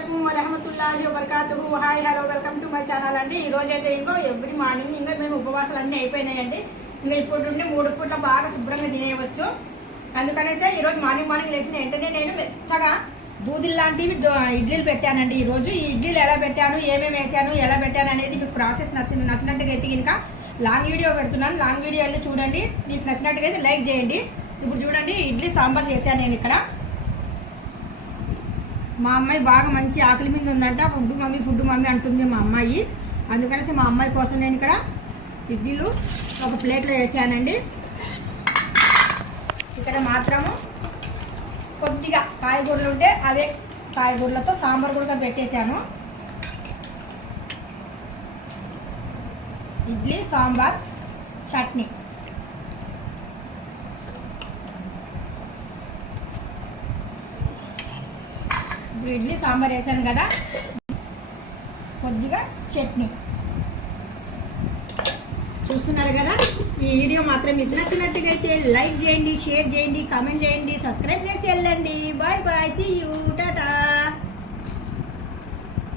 అలైకుం వరహమతుల్లాహి వబరకాతుహు. Hi hello welcome to my channel అండి. ఈ రోజు అయితే ఇంకో ఎవ్రీ మార్నింగ్ ఇంకా మేము ఉపవాసాలు అన్నీ అయిపోయినాయండి. ఇంకా ఇప్పుడు నుండి 3 పూట్ల బాగా శుభ్రంగా తినేయవచ్చు. అందుకనేసే ఈరోజు మార్నింగ్ లేచిన వెంటనే నేను మెత్తగా దూదిల్ లాంటివి ఇడ్లీలు పెట్టానండి. ఈరోజు ఈ ఇడ్లీలు ఎలా పెట్టాను, ఏమేమి వేసాను, ఎలా పెట్టాను అనేది మీకు ప్రాసెస్ నచ్చినట్టుగా అయితే ఇంకా లాంగ్ వీడియో పెడుతున్నాను. లాంగ్ వీడియో వెళ్ళి చూడండి. మీకు నచ్చినట్టుగా అయితే లైక్ చేయండి. ఇప్పుడు చూడండి, ఇడ్లీ సాంబార్ చేశాను నేను ఇక్కడ. మా అమ్మాయి బాగా మంచి ఆకలి మీద ఉందంట. ఫుడ్ మమ్మీ అంటుంది మా అమ్మాయి. అందుకనేసి మా అమ్మాయి కోసం నేను ఇక్కడ ఇడ్లీలు ఒక ప్లేట్లో వేసానండి. ఇక్కడ మాత్రము కొద్దిగా కాయగూరలు ఉంటే అవే కాయగూరలతో సాంబార్ కూడా పెట్టేశాను. ఇడ్లీ సాంబార్ చట్నీ. ఇప్పుడు ఇడ్లీ సాంబార్ వేసాను కదా, కొద్దిగా చట్నీ. చూస్తున్నారు కదా. ఈ వీడియో మాత్రం మీకు నచ్చినట్టుగా అయితే లైక్ చేయండి, షేర్ చేయండి, కామెంట్ చేయండి, సబ్స్క్రైబ్ చేసి వెళ్ళండి. Bye bye, see you, Tata.